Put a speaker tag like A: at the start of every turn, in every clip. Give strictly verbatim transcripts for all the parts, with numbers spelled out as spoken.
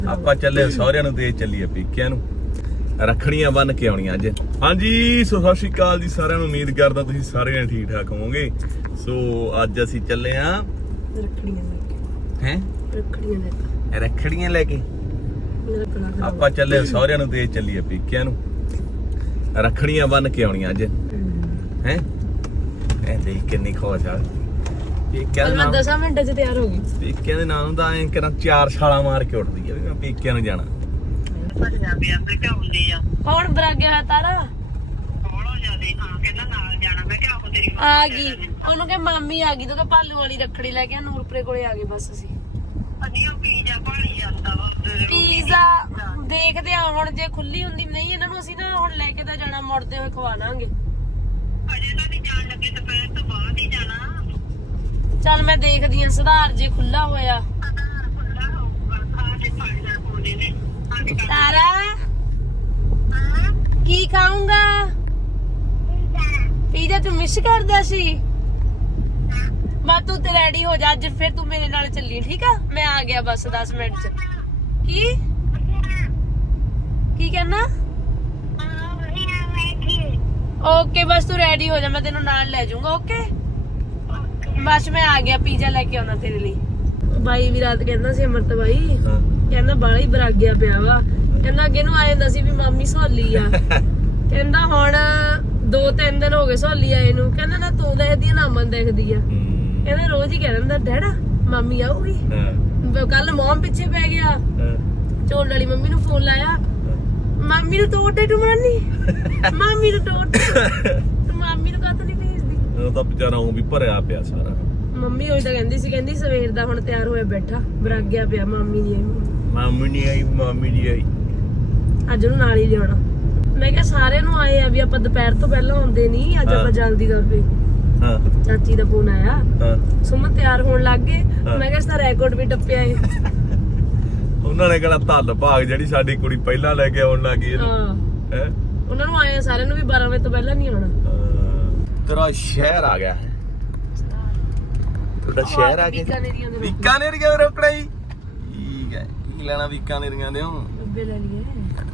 A: ਆਪਾਂ ਚੱਲੇ ਸਹੁਰਿਆਂ ਨੂੰ ਤੇ ਚੱਲੀਏ ਪੇਕਿਆਂ ਨੂੰ ਰੱਖੜੀਆਂ ਬੰਨ ਕੇ ਆਉਣੀਆਂ ਅੱਜ। ਹਾਂਜੀ ਸੋ ਸਤਿ ਸ਼੍ਰੀ ਅਕਾਲ ਜੀ ਸਾਰਿਆਂ ਨੂੰ, ਉਮੀਦ ਕਰਦਾ ਤੁਸੀਂ ਸਾਰੇ ਜਣੇ ਠੀਕ ਠਾਕ ਹੋਵੋਗੇ। ਸੋ ਅੱਜ ਅਸੀਂ ਚੱਲੇ ਆਂ
B: ਰੱਖੜੀਆਂ ਲੈ ਕੇ।
A: ਹੈ
B: ਰੱਖੜੀਆਂ ਲੈ ਕੇ
A: ਰੱਖੜੀਆਂ ਲੈ ਕੇ ਆਪਾਂ ਚੱਲੇ ਸਹੁਰਿਆਂ ਨੂੰ ਤੇ ਚੱਲੀਏ ਪੇਕਿਆਂ ਨੂੰ ਰੱਖੜੀਆਂ ਬੰਨ ਕੇ ਆਉਣੀਆਂ ਅੱਜ। ਹੈ ਇਹ ਦੇਖ ਕਿੰਨੀ ਖੁਸ਼ ਆ। ਪੇਕਿਆਂ ਦੇ ਨਾਮ
B: ਦਸ ਮਿੰਟਾਂ 'ਚ ਤਿਆਰ ਹੋ ਗਈ।
A: ਪੇਕਿਆਂ ਦੇ ਨਾਮ ਦਾ ਐਂ ਕਰਾਂ ਚਾਰ ਛਾਲਾਂ ਮਾਰ ਕੇ ਉੱਠਦੀ ਆ ਵੀ ਮੈਂ ਪੇਕਿਆਂ ਨੂੰ ਜਾਣਾ।
B: ਕੌਣ ਬਰਾਗਿਆ ਹੋਇਆ ਤਾਰਾ ਆ ਗਈ? ਉਹਨੂੰ ਕਹੇ ਮਾਮੀ ਆ ਗਈ ਤੂੰ ਤਾਂ ਭਾਲੂ ਵਾਲੀ ਰੱਖੜੀ ਲੈ ਕੇ ਨੂਰਪੁਰੇ ਕੋਲੇ ਆ ਗਏ ਬਸ। ਅਸੀਂ ਪੀਜ਼ਾ ਦੇਖਦੇ ਆ ਹੁਣ, ਜੇ ਖੁੱਲੀ ਹੁੰਦੀ ਨਹੀਂ ਇਹਨਾਂ ਨੂੰ ਅਸੀਂ ਨਾ ਹੁਣ ਲੈ ਕੇ ਤਾਂ ਜਾਣਾ, ਮੁੜਦੇ ਹੋਏ ਖਵਾ ਲਾਂਗੇ। ਚੱਲ ਮੈਂ ਦੇਖਦੀ ਆ ਸੁਧਾਰ ਜੇ ਖੁੱਲਾ ਹੋਇਆ। ਤਾਰਾ ਕੀ ਖਾਊਂਗਾ? ਪੀਜ਼ਾ ਤੂੰ ਮਿਸ ਕਰਦਾ ਸੀ? ਮੈਂ ਤੂੰ ਤੇ ਰੈਡੀ ਹੋ ਜਾ ਅੱਜ, ਫਿਰ ਤੂੰ ਮੇਰੇ ਨਾਲ ਚੱਲੀ ਠੀਕ ਆ? ਮੈਂ ਆ ਗਿਆ ਬਸ ਦਸ ਮਿੰਟ ਚ। ਕੀ ਕੀ ਕਹਿਣਾ? ਓਕੇ ਬਸ ਤੂੰ ਰੈਡੀ ਹੋ ਜਾ, ਮੈਂ ਤੈਨੂੰ ਨਾਲ ਲੈ ਜਾਊਂਗਾ। ਓਕੇ ਬਸ ਮੈਂ ਆ ਗਿਆ, ਪੀਜ਼ਾ ਲੈ ਕੇ ਆਉਣਾ ਤੇਰੇ ਲਈ। ਬਾਈ ਵੀ ਰਾਤ ਕਹਿੰਦਾ ਸੀ ਅਮਰਤ ਬਾਈ ਕਹਿੰਦਾ ਬਾਲਾ ਹੀ ਬਰਾਗਿਆ ਪਿਆ ਵਾ। ਕਹਿੰਦਾ ਅੱਗੇ ਨੂੰ ਆ ਜਾਂਦਾ ਸੀ ਵੀ ਮਾਮੀ ਸਹੋਲੀ ਆ, ਕਹਿੰਦਾ ਹੁਣ ਦੋ ਤਿੰਨ ਦਿਨ ਹੋ ਗਏ ਸਹੋਲੀ ਆਏ ਨੂੰ। ਕਹਿੰਦਾ ਨਾ ਤੂੰ ਦੇਖਦੀ ਨਾ ਅਮਨ ਦੇਖਦੀ ਆ। ਕਹਿੰਦਾ ਰੋਜ਼ ਹੀ ਕਹਿ ਦਿੰਦਾ ਡੈਡਾ ਮਾਮੀ ਆਊਗੀ। ਕੱਲ ਮੋਮ ਪਿੱਛੇ ਪੈ ਗਿਆ, ਝੋਲ ਵਾਲੀ ਮੰਮੀ ਨੂੰ ਫੋਨ ਲਾਇਆ, ਮਾਮੀ ਨੂੰ ਤੋੜੇ ਤੂੰ ਮਨਾਨੀ, ਮਾਮੀ ਨੂੰ ਤੋੜ ਤੂੰ ਮਾਮੀ ਨੂੰ ਕਾਹਤੋਂ ਨਹੀਂ ਭੇਜਦੀ?
A: ਉਹ ਤਾਂ ਵਿਚਾਰਾ ਉਹ ਵੀ ਭਰਿਆ ਪਿਆ ਸਾਰਾ।
B: ਮੰਮੀ ਉਹੀ ਤਾਂ ਕਹਿੰਦੀ ਸੀ, ਕਹਿੰਦੀ ਸਵੇਰ ਦਾ ਹੁਣ ਤਿਆਰ ਹੋਇਆ ਬੈਠਾ ਬਰਾਗਿਆ ਪਿਆ, ਮਾਮੀ ਨਹੀਂ ਆਈ।
A: ਮਾਮੀ ਨਹੀਂ ਆਈ, ਮਾਮੀ ਨਹੀਂ ਆਈ।
B: ਅੱਜ ਨੂੰ ਨਾਲ ਹੀ ਲਿਆਉਣਾ। ਮੈਂ ਕਿਹਾ ਸਾਰਿਆਂ ਨੂੰ ਆਏ ਆ ਵੀ ਆਪਾਂ ਦੁਪਹਿਰ ਤੋਂ ਪਹਿਲਾਂ ਆਉਂਦੇ ਨਹੀਂ, ਅੱਜ ਆਪਾਂ ਜਲਦੀ ਕਰ ਪਏ।
A: ਹਾਂ
B: ਚਾਚੀ ਦਾ ਫੋਨ ਆਇਆ,
A: ਹਾਂ
B: ਸੁਮਨ ਤਿਆਰ ਹੋਣ ਲੱਗ ਗਏ। ਮੈਂ ਕਿਹਾ ਸਾਰਾ ਰੈਕੋਰਡ ਵੀ ਟੱਪਿਆ ਏ।
A: ਉਹਨਾਂ ਨੇ ਕਿਹੜਾ ਧੰਨ ਭਾਗ ਜਿਹੜੀ ਸਾਡੀ ਕੁੜੀ ਪਹਿਲਾਂ ਲੈ ਕੇ ਆਉਣ ਲੱਗੀ।
B: ਹਾਂ
A: ਹੈ
B: ਉਹਨਾਂ ਨੂੰ ਆਏ ਸਾਰਿਆਂ ਨੂੰ ਵੀ ਬਾਰਾਂ ਵਜੇ ਤੋਂ ਪਹਿਲਾਂ ਨਹੀਂ ਆਉਣਾ।
A: ਤੇਰਾ ਸ਼ਹਿਰ ਆ ਗਿਆ, ਤੁਹਾਡਾ ਸ਼ਹਿਰ ਆ ਗਿਆ। ਬੀਕਾਨੇਰੀਆਂ ਦੇ ਰੋਕੜਾ ਹੀ ਠੀਕ ਹੈ। ਕੀ ਲੈਣਾ ਬੀਕਾਨੇਰੀਆਂ ਦੇ? ਹੋ
B: ਡੱਬੇ ਲੈ ਲਈਏ,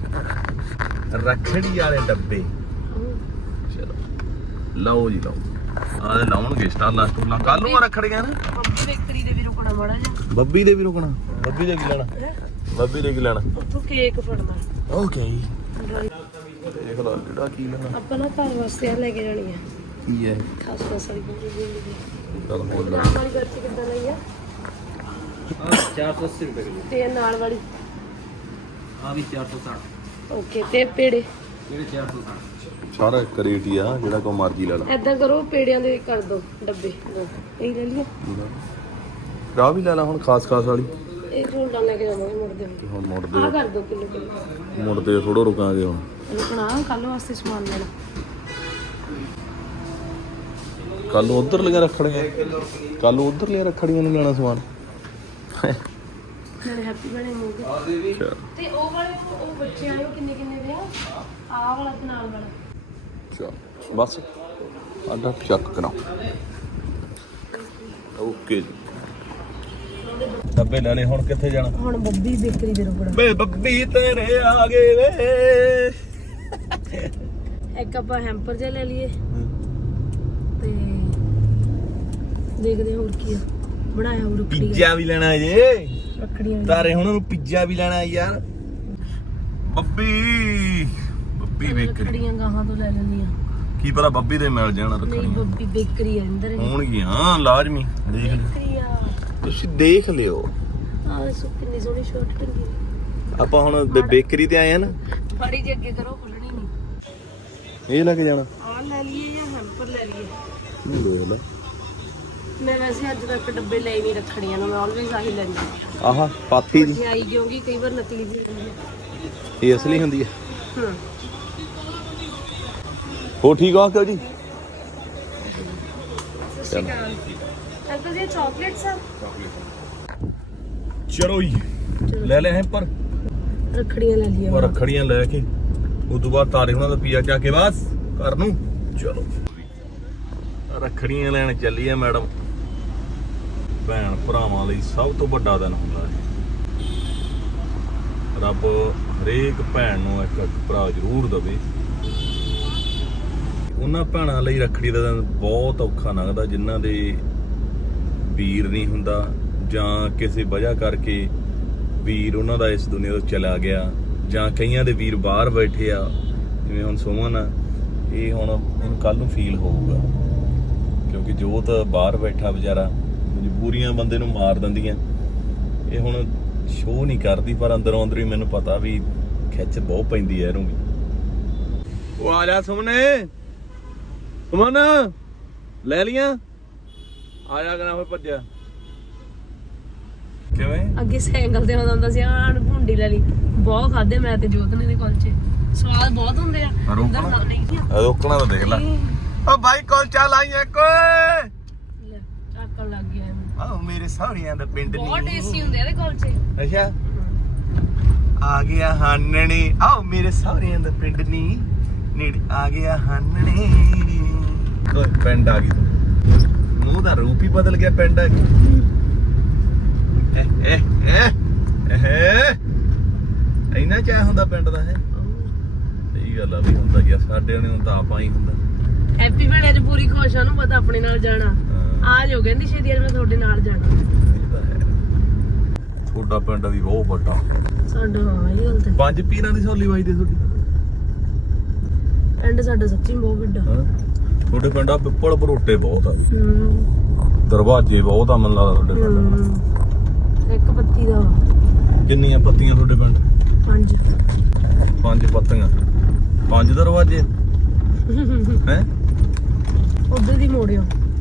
A: ਰੱਖੜੀ ਵਾਲੇ ਡੱਬੇ। ਚਲੋ ਲਓ ਜੀ ਲਓ, ਆਹ ਲਾਉਣਗੇ ਸਟਾਲਾਂ ਸਟੂਲਾਂ ਕੱਲ ਨੂੰ ਰੱਖੜੀਆਂ ਨਾ।
B: ਬੱਬੀ ਬੇਕਰੀ ਦੇ ਵੀ ਰੁਕਣਾ ਮਾੜਾ ਜਿਹਾ।
A: ਬੱਬੀ ਦੇ ਵੀ ਰੁਕਣਾ? ਬੱਬੀ ਦੇ ਕੀ ਲੈਣਾ? ਬੱਬੀ ਦੇ ਕੀ ਲੈਣਾ?
B: ਉੱਥੋਂ ਕੇਕ ਫੜਨਾ।
A: ਓਕੇ ਦੇਖ ਲਓ ਜਿਹੜਾ ਕੀ ਲੈਣਾ।
B: ਆਪਾਂ ਨਾ ਘਰ ਵਾਸਤੇ ਆ ਲੈ ਕੇ ਜਾਣੀ ਆ।
A: ਕੀ ਹੈ?
B: ਖਾਸ ਖਾਸ ਵਾਲੀ ਬੁੰਦੀ ਦੀ।
A: ਚਲ ਬੋਲ ਲੈ।
B: ਨਾਲ ਵਾਲੀ ਬਰਫੀ ਕਿੱਦਾਂ ਲਈ ਆ?
C: ਚਾਰ ਸੌ अस्सी रुपए की।
B: ਤੇ ਨਾਲ ਵਾਲੀ
C: हाँ भी चार सौ साठ।
B: ਓਕੇ। ਤੇ ਪੇੜੇ
C: मेरे चार सौ साठ।
A: ਸਾਰਾ ਇੱਕ ਰੇਟ ਹੀ ਆ, ਜਿਹੜਾ ਕੋ ਮਰਜ਼ੀ ਲੈ ਲਾ।
B: ਐਦਾਂ ਕਰੋ ਪੇੜਿਆਂ ਦੇ ਕਰ ਦੋ ਡੱਬੇ ਦੋ, ਇਹ ਲੈ ਲਈਏ।
A: ਰਾਹ ਵੀ ਲੈ ਲਾ ਹੁਣ ਖਾਸ ਖਾਸ ਵਾਲੀ।
B: ਇਹ ਝੋਲਡਾ ਲੈ ਕੇ ਜਾਵਾਂਗੇ ਮੁੜਦੇ ਹੋਏ।
A: ਹੁਣ ਮੁੜਦੇ
B: ਆਹ ਕਰ ਦੋ ਕਿਲੋ ਕਿਲੋ।
A: ਮੁੜਦੇ ਥੋੜਾ ਰੁਕਾਂਗੇ ਹੁਣ।
B: ਰੁਕਣਾ ਕੱਲ ਵਾਸਤੇ ਸਮਾਨ ਲੈਣਾ।
A: ਕੱਲ ਨੂੰ ਉਧਰ ਲਿਆ ਰੱਖੜੀਆਂ, ਕੱਲ ਨੂੰ ਉਧਰ ਲਿਆ ਰੱਖੜੀਆਂ ਨੂੰ ਲੈਣਾ ਸਮਾਨ।
B: ਮੇਰੇ ਹੈਪੀ ਬਣੇ ਹੋਗੇ। ਤੇ ਉਹ ਵਾਲੇ ਉਹ ਬੱਚੇ ਆਏ ਉਹ ਕਿੰਨੇ ਕਿੰਨੇ ਦੇ ਆ? ਆਹ ਵਾਲਾ ਤੇ ਨਾਲ ਵਾਲਾ।
A: ਚਲ ਬਸ ਆਡਾ ਚੱਕ ਕਰਾਂ। ਓਕੇ ਜੀ ਡੱਬੇ ਲੈਣੇ। ਹੁਣ ਕਿੱਥੇ ਜਾਣਾ?
B: ਹੁਣ ਬੱਬੀ ਬੇਕਰੀ ਦੇ ਰੁਕਣਾ।
A: ਬੇ ਬੱਬੀ ਤੇਰੇ ਆ ਗਏ ਵੇ।
B: ਇੱਕ ਆਪਾਂ ਹੈਂਪਰ ਜਿਹਾ ਲੈ ਲਈਏ ਤੇ ਦੇਖਦੇ ਹੋਰ ਕੀ ਆ ਬਣਾਇਆ। ਹੋਰ ਰੱਖੜੀ
A: ਪੀਜ਼ਾ ਵੀ ਲੈਣਾ ਜੇ,
B: ਰੱਖੜੀਆਂ
A: ਤਾਰੇ ਹੁਣ ਨੂੰ ਪੀਜ਼ਾ ਵੀ ਲੈਣਾ ਯਾਰ। ਬੱਬੀ ਬੱਬੀ ਬੇਕਰੀ
B: ਰੱਖੜੀਆਂ ਗਾਹਾਂ ਤੋਂ ਲੈ ਲੈਣੀ ਆ।
A: ਕੀ ਪਤਾ ਬੱਬੀ ਦੇ ਮਿਲ ਜਾਣਾ
B: ਨਹੀਂ
A: ਰੱਖੜੀਆਂ।
B: ਬੱਬੀ ਬੇਕਰੀ ਆ ਅੰਦਰ।
A: ਹੋਣਗੀਆਂ ਲਾਜ਼ਮੀ, ਦੇਖ ਲਿਓ
B: ਬੇਕਰੀ ਆ,
A: ਤੁਸੀਂ ਦੇਖ ਲਿਓ।
B: ਆਹ ਸੋ ਕਿੰਨੀ ਸੋਹਣੀ ਸ਼ਰਟ ਟੰਗੀ।
A: ਆਪਾਂ ਹੁਣ ਬੇਕਰੀ ਤੇ ਆਏ ਆ ਨਾ।
B: ਬੜੀ ਜਿਹੀ ਅੱਗੇ ਕਰੋ, ਖੁੱਲਣੀ ਨਹੀਂ।
A: ਇਹ ਲੈ ਕੇ ਜਾਣਾ?
B: ਆਹ ਲੈ ਲਈਏ ਜਾਂ ਹੈਂਪਰ ਲੈ ਲਈਏ?
A: ਲੈ ਲੈ।
B: ਮੈਂ ਵੈਸੇ ਅੱਜ ਤੱਕ ਡੱਬੇ ਲੈ ਨਹੀਂ ਰੱਖੜੀਆਂ ਨੂੰ, ਮੈਂ ਆਲਵੇਜ਼ ਆਹੀ ਲੈਂਦੀ।
A: ਆਹਾ ਪਾਥੀ ਦੀ
B: ਮਠਿਆਈ ਕਿਉਂਕਿ ਕਈ ਵਾਰ ਨਕਲੀ ਵੀ ਹੁੰਦੀ ਹੈ।
A: ਇਹ ਅਸਲੀ ਹੁੰਦੀ ਹੈ।
B: ਹੂੰ
A: ਹੋ ਠੀਕ ਆ ਅੰਕਲ ਜੀ?
B: ਸਤਿ ਸ਼੍ਰੀ ਅਕਾਲ ਅੰਕਲ ਜੀ। ਚਾਕਲੇਟਸ ਆ?
A: ਚਲੋ ਜੀ ਲੈ ਲੈ ਹੈ ਪਰ
B: ਰੱਖੜੀਆਂ ਲੈ ਲਈਏ।
A: ਉਹ ਰੱਖੜੀਆਂ ਲੈ ਕੇ ਉਸ ਤੋਂ ਬਾਅਦ ਤਾਰੇ ਉਹਨਾਂ ਦਾ ਪੀਆ ਚਾ ਕੇ ਬਸ ਘਰ ਨੂੰ। ਚਲੋ ਰੱਖੜੀਆਂ ਲੈਣ ਚੱਲੀ ਆ ਮੈਡਮ। ਭੈਣ ਭਰਾਵਾਂ ਲਈ ਸਭ ਤੋਂ ਵੱਡਾ ਦਿਨ ਹੁੰਦਾ ਹੈ। ਰੱਬ ਹਰੇਕ ਭੈਣ ਨੂੰ ਇੱਕ ਇੱਕ ਭਰਾ ਜ਼ਰੂਰ ਦੇਵੇ। ਉਹਨਾਂ ਭੈਣਾਂ ਲਈ ਰੱਖੜੀ ਦਾ ਦਿਨ ਬਹੁਤ ਔਖਾ ਲੰਘਦਾ ਜਿਨ੍ਹਾਂ ਦੇ ਵੀਰ ਨਹੀਂ ਹੁੰਦਾ ਜਾਂ ਕਿਸੇ ਵਜ੍ਹਾ ਕਰਕੇ ਵੀਰ ਉਹਨਾਂ ਦਾ ਇਸ ਦੁਨੀਆ ਤੋਂ ਚਲਾ ਗਿਆ, ਜਾਂ ਕਈਆਂ ਦੇ ਵੀਰ ਬਾਹਰ ਬੈਠੇ ਆ, ਜਿਵੇਂ ਹੁਣ ਸੁਮਨ ਆ, ਇਹ ਹੁਣ ਇਹਨੂੰ ਕੱਲ ਨੂੰ ਫੀਲ ਹੋਊਗਾ ਕਿਉਂਕਿ ਜੋਤ ਬਾਹਰ ਬੈਠਾ ਵਿਚਾਰਾ, ਮਜਬੂਰੀਆਂ ਬੰਦੇ ਨੂੰ ਮਾਰ ਦਿੰਦੀਆਂ। ਇਹ ਹੁਣ ਸ਼ੋਅ ਨਹੀਂ ਕਰਦੀ ਪਰ ਅੰਦਰੋਂ ਅੰਦਰ ਹੀ ਮੈਨੂੰ ਪਤਾ ਵੀ ਖਿੱਚ ਬਹੁਤ ਪੈਂਦੀ ਐ ਇਹਨੂੰ ਵੀ। ਉਹ ਆ ਜਾ ਸੁਮਨੇ, ਸੁਮਨ ਲੈ ਲੀਆਂ, ਆ ਜਾ ਕਰਾਂ ਫਿਰ ਭੱਜਿਆ ਕਿਵੇਂ।
B: ਅੱਗੇ ਸਾਈਕਲ ਤੇ ਆਉਂਦਾ ਹੁੰਦਾ ਸੀ, ਆਣ ਭੁੰਡੀ ਲੈ ਲਈ, ਬਹੁਤ ਖਾਦੇ ਮੈਂ ਤੇ ਜੋਤ ਨੇ ਦੇ ਕੁਲਚੇ, ਸਵਾਦ ਬਹੁਤ ਹੁੰਦੇ ਆ।
A: ਰੋਕਣਾ
B: ਨਹੀਂ
A: ਰੋਕਣਾ ਤਾਂ ਦੇਖ ਲੈ। ਓ ਬਾਈ ਕੁਲਚਾ ਲਾਈਏ ਕੋਈ,
B: ਲੈ ਚੱਕਣ ਲੱਗ ਗਿਆ ਇਹਨੂੰ।
A: ਆਹ ਮੇਰੇ ਸਹੁਰਿਆਂ ਦਾ ਪਿੰਡ ਨਹੀਂ,
B: ਬਹੁਤ ਟੇਸਟੀ ਹੁੰਦੇ ਆ ਇਹਦੇ ਕੁਲਚੇ।
A: ਅੱਛਾ ਆ ਗਿਆ ਹਾਨਣੇ, ਆਓ ਮੇਰੇ ਸਹੁਰਿਆਂ ਦਾ ਪਿੰਡ ਨਹੀਂ, ਨੇੜੇ ਆ ਗਿਆ ਹਾਨਣੇ। ਕੋਈ ਪਿੰਡ ਆ ਗਈ ਤੂੰ, ਮੂੰਹ ਦਾ ਰੂਪ ਹੀ ਬਦਲ ਗਿਆ, ਪਿੰਡ ਆ ਗਈ। ਇੰਨਾ ਚਾਹ ਹੁੰਦਾ ਪਿੰਡ ਦਾ ਹੈ। ਸਹੀ ਗੱਲ ਆ ਵੀ ਹੁੰਦਾ ਗਿਆ, ਸਾਡੇ ਨੇ ਤਾਂ ਆਪਾਂ ਹੀ ਹੁੰਦਾ।
B: ਹੈਪੀ ਭੈਣੇ ਅੱਜ ਪੂਰੀ ਖੁਸ਼ ਆ, ਉਹਨੂੰ ਪਤਾ ਆਪਣੇ ਨਾਲ ਜਾਣਾ। ਆ ਜਾਓ ਕਹਿੰਦੀ ਛੇਤੀ ਅੱਜ ਮੈਂ ਤੁਹਾਡੇ ਨਾਲ ਜਾਣਾ।
A: ਤੁਹਾਡਾ ਪਿੰਡ ਵੀ ਬਹੁਤ ਵੱਡਾ।
B: ਸਾਡਾ ਹਾਂ ਇਹ ਗੱਲ ਤੇ
A: ਪੰਜ ਪੀਰਾਂ ਦੀ ਸੋਲੀ ਵੱਜਦੀ ਤੁਹਾਡੀ।
B: ਪਿੰਡ ਸਾਡਾ ਸੱਚੀ ਬਹੁਤ ਵੱਡਾ।
A: ਤੁਹਾਡੇ ਪਿੰਡ ਆ ਪਿੱਪਲ ਬਰੋਟੇ ਬਹੁਤ ਆ,
B: ਹੂੰ
A: ਦਰਵਾਜ਼ੇ ਬਹੁਤ ਆ, ਮੈਨੂੰ ਲੱਗਦਾ ਤੁਹਾਡੇ ਪਿੰਡ।
B: ਹੂੰ ਇੱਕ ਪੱਤੀ ਦਾ ਵਾ।
A: ਕਿੰਨੀਆਂ ਪੱਤੀਆਂ ਤੁਹਾਡੇ ਪਿੰਡ?
B: ਪੰਜ।
A: ਪੰਜ ਪੱਤੀਆਂ, ਪੰਜ ਦਰਵਾਜ਼ੇ ਹੈ।
B: ਉਧਰ ਦੀ ਮੋੜਿਓ,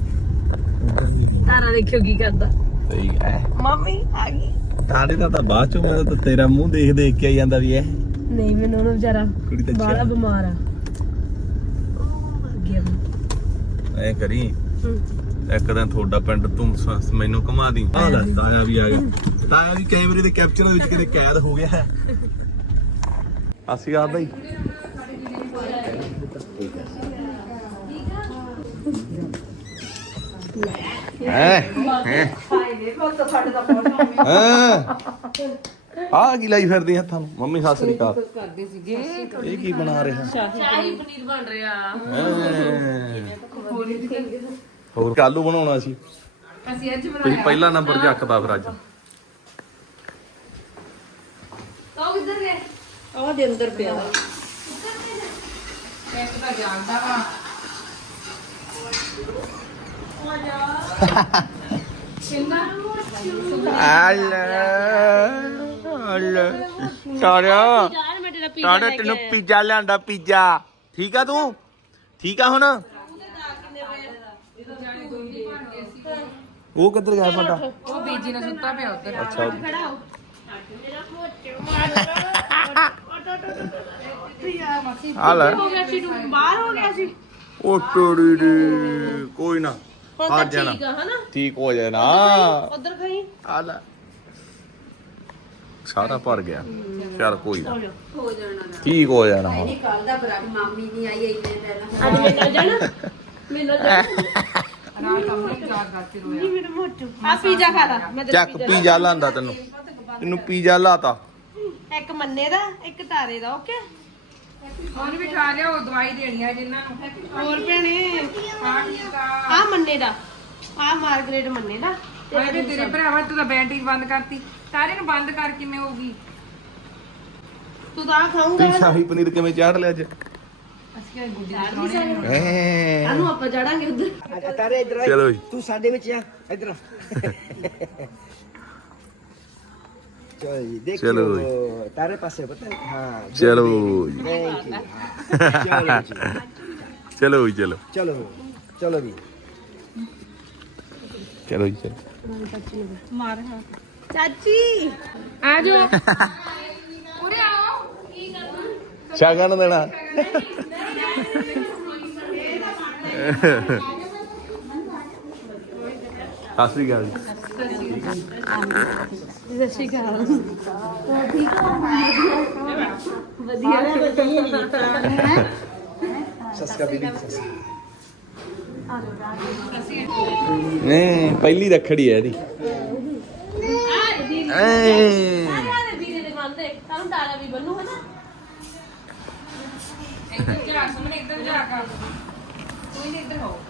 B: ਤਾਰਾ ਦੇਖਿਓ ਕੀ ਕਰਦਾ।
A: ਸਹੀ ਹੈ
B: ਮੰਮੀ ਆ ਗਈ।
A: ਤਾਰੇ ਦਾ ਤਾਂ ਬਾਅਦ ਚੋਂ, ਮੈਂ ਤਾਂ ਤੇਰਾ ਮੂੰਹ ਦੇਖ ਦੇਖ ਕੇ ਆ ਜਾਂਦਾ ਵੀ ਇਹ
B: ਨਹੀਂ ਮੈਨੂੰ ਉਹਨੂੰ ਵਿਚਾਰਾ
A: ਕੁੜੀ ਤਾਂ
B: ਬਾਹਲਾ ਬਿਮਾਰ ਆ। ਅੱਗੇ
A: ਐ ਕਰੀ
B: ਹੂੰ
A: ਇੱਕ ਦਿਨ ਤੁਹਾਡਾ ਪਿੰਡ ਤੂੰ ਸ- ਮੈਨੂੰ ਘੁਮਾ ਦੀ। ਆ ਲੈ ਤਾਇਆ ਵੀ ਆ ਗਿਆ, ਤਾਇਆ ਵੀ ਕੈਮਰੇ ਦੇ ਕੈਪਚਰ ਵਿੱਚ ਕਿਤੇ ਕੈਦ ਹੋ ਗਿਆ ਹੈ। ਅਸੀਂ ਆ ਬਈ ਹੈ ਹੈ ਆ ਕੀ ਲਾਈ ਫਿਰਦੀ ਹੱਥਾਂ ਨੂੰ। ਮੰਮੀ ਸਤਿ ਸ੍ਰੀ ਅਕਾਲ ਕਰਦੇ ਸੀਗੇ। ਇਹ ਕੀ ਬਣਾ ਰਿਹਾ?
B: ਸ਼ਾਹੀ ਪਨੀਰ ਬਣ ਰਿਹਾ।
A: ਹੋਰ ਆਲੂ ਬਣਾਉਣਾ ਸੀ
B: ਅਸੀਂ ਅੱਜ
A: ਤੁਸੀਂ ਪਹਿਲਾ ਨੰਬਰ ਚੱਕਦਾ ਫਿਰ ਅੱਜ।
B: ਉਹ ਕਿੱਧਰ ਗਏ?
D: ਉਹ ਦੇ ਅੰਦਰ ਪਿਆ
B: ਇੱਕ ਤਾਂ ਜਾਣਦਾ ਵਾ। ਕਿੰਨਾ
A: ਸਾਰਿਆ
B: ਯਾਰ ਮੈਂ ਤੇਰਾ ਪੀਜ਼ਾ
A: ਸਾਡਾ ਤੈਨੂੰ ਪੀਜ਼ਾ ਲਿਆਂਦਾ, ਪੀਜ਼ਾ। ਠੀਕ ਆ ਤੂੰ? ਠੀਕ ਆ ਹੁਣ? ਉਹ ਕਿੱਧਰ ਗਿਆ ਸਾਡਾ?
D: ਉਹ ਬੀਜੀ ਨਾਲ ਸੁੱਤਾ ਪਿਆ ਉੱਧਰ।
A: ਅੱਛਾ
B: ਖੜਾ ਹੋ।
A: ਆ ਲੈ
B: ਹੋ ਗਿਆ ਸੀ ਤੂੰ ਬਾਹਰ ਹੋ ਗਿਆ ਸੀ।
A: ਉਹ ਟੋੜੀ ਦੀ ਕੋਈ ਨਾ
B: ਹੁਣ
A: ਆ
B: ਤਾਂ
A: ਜਾਣਾ,
B: ਠੀਕ ਆ ਹਨਾ।
A: ਠੀਕ ਹੋ ਜਾਣਾ।
B: ਉਧਰ ਖਾਈ
A: ਆ ਲੈ ਸਾਰਾ ਭਰ ਗਿਆ। ਚੱਲ ਕੋਈ ਨਾ,
D: ਹੋ ਜਾਣਾ
A: ਠੀਕ ਹੋ ਜਾਣਾ।
D: ਨਾ ਨਹੀਂ ਕੱਲ ਦਾ ਬਰਾ ਮਾਮੀ ਨਹੀਂ ਆਈ ਇੰਨੇ ਦਿਨ।
B: ਅੱਜ ਮੇਰੇ ਨਾਲ ਜਾਣਾ, ਮੇਰੇ ਨਾਲ ਜਾਣਾ।
D: ਰਾਤ ਆਪਣੇ ਯਾਦ ਕਰਤੀ ਰੋਇਆ।
B: ਨਹੀਂ ਮੇਰੇ ਮੋਟੂ ਆ ਪੀਜ਼ਾ ਖਾ ਲਾ। ਮੈਂ ਤੇਰਾ
A: ਚੱਕ ਪੀਜ਼ਾ ਲਾਂਦਾ ਤੈਨੂੰ, ਤੈਨੂੰ ਪੀਜ਼ਾ ਲਾਤਾ।
B: ਇੱਕ ਮੰਨੇ ਦਾ ਇੱਕ ਤਾਰੇ ਦਾ। ਓਕੇ
D: ਉਹਨੂੰ ਵੀ ਖਾ ਲਿਆ, ਉਹ ਦਵਾਈ ਦੇਣੀ ਆ ਜਿੰਨਾਂ ਨੂੰ।
B: ਹੋਰ ਭੈਣੇ ਆ ਮੰਨੇ ਦਾ, ਆ ਮਾਰਗਰੇਟ ਮੰਨੇ ਦਾ।
D: ਤੇ ਤੇਰੇ ਭਰਾਵਾ ਤੂੰ ਤਾਂ ਬੈਟਰੀ ਬੰਦ ਕਰਤੀ, ਸਾਰੇ ਨੂੰ ਬੰਦ ਕਰ ਕਿਵੇਂ ਹੋਊਗੀ?
B: ਤੂੰ ਤਾਂ ਖਾਊਂਗਾ
A: ਤੁਸੀਂ ਸ਼ਾਹੀ ਪਨੀਰ ਕਿਵੇਂ ਚਾੜ ਲਿਆ ਅੱਜ?
D: ਅਸੀਂ ਗੁੱਡੀ ਦੇ ਪ੍ਰਾਹੁਣੇ
A: ਐ
B: ਆਨੂੰ ਆਪਾਂ ਚੜਾਂਗੇ ਉਧਰ।
C: ਤਾਰੇ ਇਧਰ
A: ਚਲੋ ਜੀ
C: ਤੂੰ ਸਾਡੇ ਵਿੱਚ ਆ ਇਧਰ। ਚਲੋ ਜੀ ਦੇਖੋ
A: ਚਲੋ ਜੀ।
C: ਤਾਰੇ ਪਾਸੇ ਪਤਾ ਹਾਂ।
A: ਚਲੋ ਜੀ
C: ਥੈਂਕ ਯੂ। ਚਲੋ ਜੀ
A: ਚਲੋ ਜੀ ਚਲੋ
C: ਚਲੋ ਚਲੋ ਵੀ
A: ਚਲੋ ਜੀ ਚਲੋ।
B: ਮਾਰ ਹਾਂ ਚਾਚੀ
D: ਆ ਜਾਓ ਉਰੇ ਆਓ।
A: ਸ਼ਗਨ ਦੇਣਾ। ਸਤਿ ਸ੍ਰੀ ਅਕਾਲ ਜੀ।
B: ਸਤਿ ਸ਼੍ਰੀ ਅਕਾਲ। ਠੀਕ ਆ ਵਧੀਆ ਵਧੀਆ।
C: ਸਸਕਾ ਬੀਬੀ
A: ਨਹੀਂ ਪਹਿਲੀ ਰੱਖੜੀ ਹੈ ਇਹਦੀ।
B: ਆ ਦੀਦੀ
A: ਐ
B: ਆ ਦੇ ਵੀਰੇ ਦੇ ਬੰਦੇ ਤੁਹਾਨੂੰ ਤਾਲਾ ਵੀ ਬੰਨੂ ਹੈ ਨਾ
D: ਇੱਧਰ ਜਾ ਸੁਣ ਇੱਧਰ ਜਾ ਕਰ ਕੋਈ ਨਹੀਂ ਇੱਧਰ ਹੋ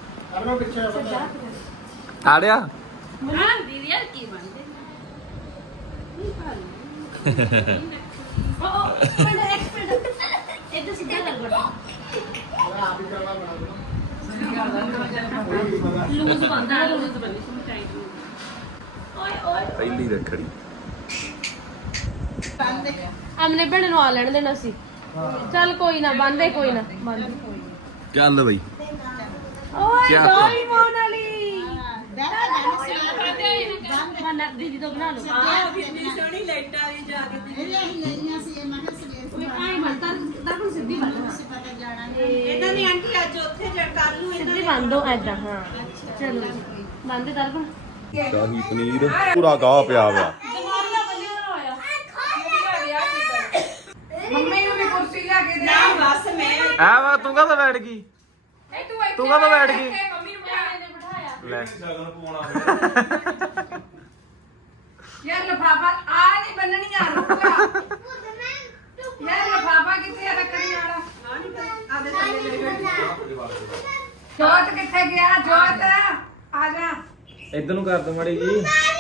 A: ਆੜਿਆ
B: ਹਾਂ ਦੀਦੀ ਯਾਰ ਕੀ ਬਣਦੇ ਉਹ ਉਹ ਮਿੰਟ ਇੱਕ ਮਿੰਟ ਇੱਧਰ ਸਿੱਧਾ ਕਰ ਬੜਾ ਲੂਜ਼ ਬੰਦਾ ਲੂਜ਼ ਬੰਦੀ ਸੁਣ ਟਾਈਟ ਓਏ ਓਏ
A: ਪਹਿਲੀ ਰੱਖੜੀ
B: ਅਮਨੇ ਭੈਣ ਨੂੰ ਆ ਲੈਣ ਦੇਣਾ ਸੀ ਚੱਲ ਕੋਈ ਨਾ ਬੰਦੇ ਕੋਈ ਨਾ ਬੰਦ
A: ਚੱਲ ਬਈ
B: ਓਏ
A: ਕਿਆ
B: ਦੋਈ ਮੋਨ ਵਾਲੀ ਦੀਦੀ ਤੋਂ ਬਣਾ ਲਓ ਹਾਂ ਕਿੰਨੀ ਸੋਹਣੀ ਲਾਈਟਾਂ ਵੀ ਜਾ ਕੇ ਦੀਦੀ ਓਏ ਆਈ ਬੰਦਾ ਤਾਂ ਕੋਈ ਸਿੱਧੀ ਬੰਦ
E: ਇਹਨਾਂ ਨੇ ਆਂਟੀ ਅੱਜ ਉੱਥੇ ਜਾ ਕਰ ਲੂ
B: ਸਿੱਧੀ ਬੰਦੋ ਐਦਾਂ ਹਾਂ ਚਲੋ ਬੰਦੇ ਦਰਪਣ
A: ਸ਼ਾਹੀ ਪਨੀਰ ਪੂਰਾ ਗਾਹ ਪਿਆ ਪਿਆ
D: ਮੰਮੀ ਨੂੰ ਵੀ ਕੁਰਸੀ ਲਿਆ ਕੇ ਦੇ
E: ਨਾ ਬਸ ਮੈਂ
A: ਐ ਵਾ ਤੂੰ ਕਾਹਦਾ ਬੈਠ ਗਈ
D: ਨਹੀਂ ਤੂੰ ਇੱਥੇ
A: ਤੂੰ ਕਾਹਤੋਂ ਬੈਠ ਗਈ?
D: ਇੱਥੇ ਮੰਮੀ ਨੂੰ ਬਿਠਾ
A: ਲੈ
D: ਯਾਰ ਲਫਾਫਾ ਆ ਨਹੀਂ ਬੰਨਣੀਆਂ ਰੁਕਾ ਯਾਰ ਲਫਾਫਾ ਕਿੱਥੇ ਆ ਰੱਖਣੀ ਵਾਲਾ
E: ਆਦੇ ਥੱਲੇ ਲੈ
D: ਜੋਤ ਕਿੱਥੇ ਗਿਆ ਜੋਤ ਆ ਜਾ
A: ਇੱਧਰ ਨੂੰ ਕਰ ਦੋ ਮਾੜੀ ਜੀ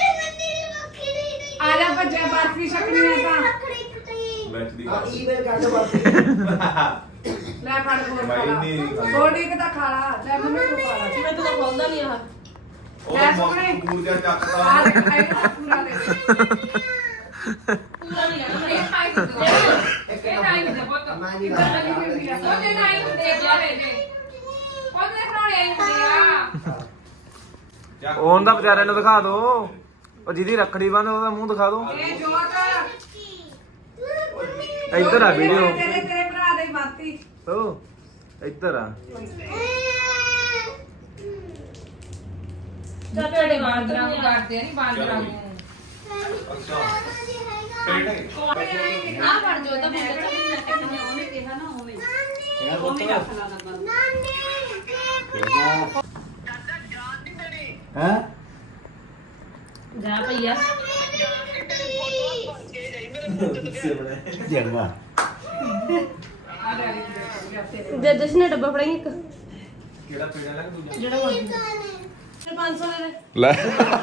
D: ਆ ਜਾ ਭੱਜਿਆ ਬਰਫੀ ਛਕਣੀ ਆ ਤਾਂ
A: ਵਿੱਚ ਦੀ
C: ਈਮੇਲ ਕਰ ਦੋ ਬਾਕੀ
D: ਲੈ ਫੜ ਕੋਲ
A: ਭਾਈ ਨਹੀਂ ਖਾਂਦੀ।
D: ਬੋਡੀ ਕਿਤਾ ਖਾਲਾ ਲੈ ਮੰਮੀ ਨੂੰ ਖਾ ਲਾ
B: ਮੈਂ ਤਾਂ ਖੋਲਦਾ ਨਹੀਂ ਆਹ
D: ਲੈ ਸੁਣੇ
A: ਮੂਰ ਜਾ
D: ਆ
A: ਚੱਕਦਾ
D: ਦੇਖ ਇਹ ਪੂਰਾ ਦੇ ਦੇ
B: ਪੂਰਾ ਨਹੀਂ ਲੈਣਾ
D: ਇਹ ਖਾਈ ਦੇ ਇਹ ਖਾਈ ਦੇ ਪੁੱਤ ਕਿੱਦਾਂ ਲੱਗੀ ਫਿਰਦੀ ਆ ਸੋਚੇ ਨਾ ਇਹ ਦੇ ਜਾ ਰੇ ਜੀ ਉਹਦੇ ਬਣਾਉਣੇ ਹੁੰਦੇ ਆ
A: ਉਹਨਾਂ ਦਾ ਵਿਚਾਰੇ ਨੂੰ ਦਿਖਾ ਦੋ ਉਹ ਜਿਹਦੀ ਰੱਖੜੀ ਬੰਨ ਉਹਦਾ ਮੂੰਹ ਦਿਖਾ ਦੋ
D: ਇਹ ਜੋਤ
A: ਇੱਧਰ ਆ ਵੀਡੀਓ
D: ਤੇਰੇ ਤੇਰੇ ਭਰਾ ਦੇ ਮਾਤੀ
A: ਓ ਇੱਧਰ ਆ
D: ਤੁਹਾਡੇ ਬਾਂਦਰਾਂ ਨੂੰ ਕਰਦੇ ਨਹੀਂ ਬਾਂਦਰਾਂ ਨੂੰ
B: ਆ ਫੜ ਜੋ ਤਾਂ ਮੁੰਡੇ ਤੋਂ
E: ਉਹਨੇ ਕਿਹਾ ਨਾ ਉਵੇਂ
C: ਹੈ
B: ਜਾ ਭਈਆ
C: ਜਰਮਾ
B: ਜੇ ਜਸ਼ਨ ਨੇ ਡੱਬਾ ਫੜਾਈ ਇੱਕ
A: ਕਿਹੜਾ ਪੀੜਾ ਲੱਗ ਦੂਜਾ
B: ਜਿਹੜਾ ਮਰਜ਼ੀ ਪੰਜ ਸੌ ਦੇ ਦੇ
A: ਲੈ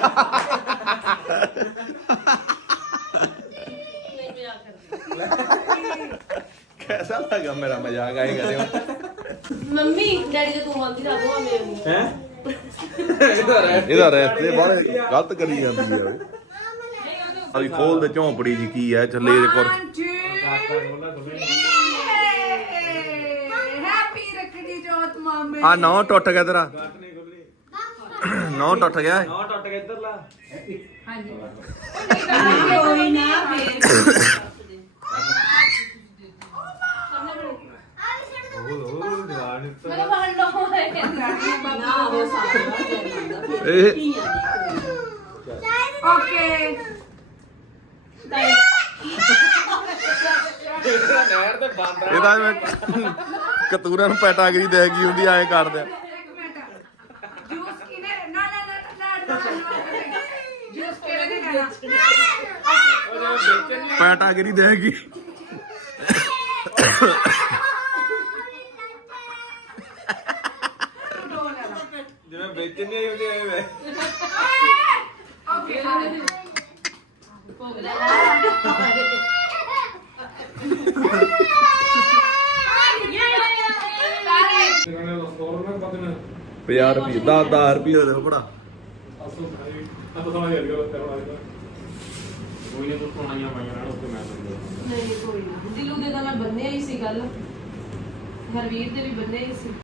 B: ਨਹੀਂ ਮਜ਼ਾਕ ਕਰ
A: कैसा लगा मेरा मजाक आएगा देखो
B: ਮੰਮੀ ਡੈਡੀ ਤੇ ਤੂੰ ਬੰਦੀ ਰੱਖ ਦੋ ਮੇਰੇ
A: हैं ਇਹਦਾ ਰਸਤੇ ਬੜੇ ਗਲਤ ਕਰੀ ਜਾਂਦੀ ਹੈ ਅਭੀ ਖੋਲ ਦੇ ਝੌਂਪੜੀ ਜੀ ਕੀ ਹੈ ਥੱਲੇ ਦੇ ਕੋਰ
D: ਹੈਪੀ ਰੱਖੜੀ ਜੋਤ ਮਾਮੇ
A: ਆ ਨੌ ਟੁੱਟ ਗਿਆ ਤੇਰਾ ਨੌ ਟੁੱਟ ਗਿਆ
C: ਨੌ ਟੁੱਟ ਗਿਆ ਇੱਧਰ ਲਾ
D: ਹਾਂਜੀ
E: ਕੋਈ ਨਾ ਫੇਰ
B: ਮੈਂ ਬਾਹਰ ਲੋਹੋ ਹੈ
E: ਨਾ ਹੋ ਸਕਦਾ
A: ਇਹ
D: ਓਕੇ
A: ਇਹਦਾ ਮੈਂ ਕਤੂਰਾਂ ਨੂੰ ਪੈਟਾਗਰੀ ਦੇ ਗਈ ਹੁੰਦੀ ਐਂ ਕਰਦੇ
D: ਇੱਕ ਮਿੰਟ ਜੂਸ ਕਿਨੇ ਨਾ ਨਾ ਨਾ ਨਾ ਨਾ ਜੂਸ ਕਿਹੜੇ ਨੇ ਲੈਣਾ
A: ਪੈਟਾਗਰੀ ਦੇ ਗਈ ਜਿਵੇਂ ਵੇਚਣ ਨਹੀਂ ਆਉਂਦੇ ਐ ਵੇ
D: ਓਕੇ
B: ਭੋਗ ਲੈ
A: ਪੰਜਾਹ ਰੁਪਏ ਦਸ ਦਸ ਰੁਪਏ ਦੇ ਫੜਾ
B: ਨਹੀਂ ਕੋਈ ਨਾ ਦਿਲੂ ਦੇ ਤਾਂ ਮੈਂ ਬੰਨਿਆ ਹੀ ਸੀ ਗੱਲ ਹਰਵੀਰ ਦੇ ਵੀ ਬੰਨਿਆ ਹੀ ਸੀ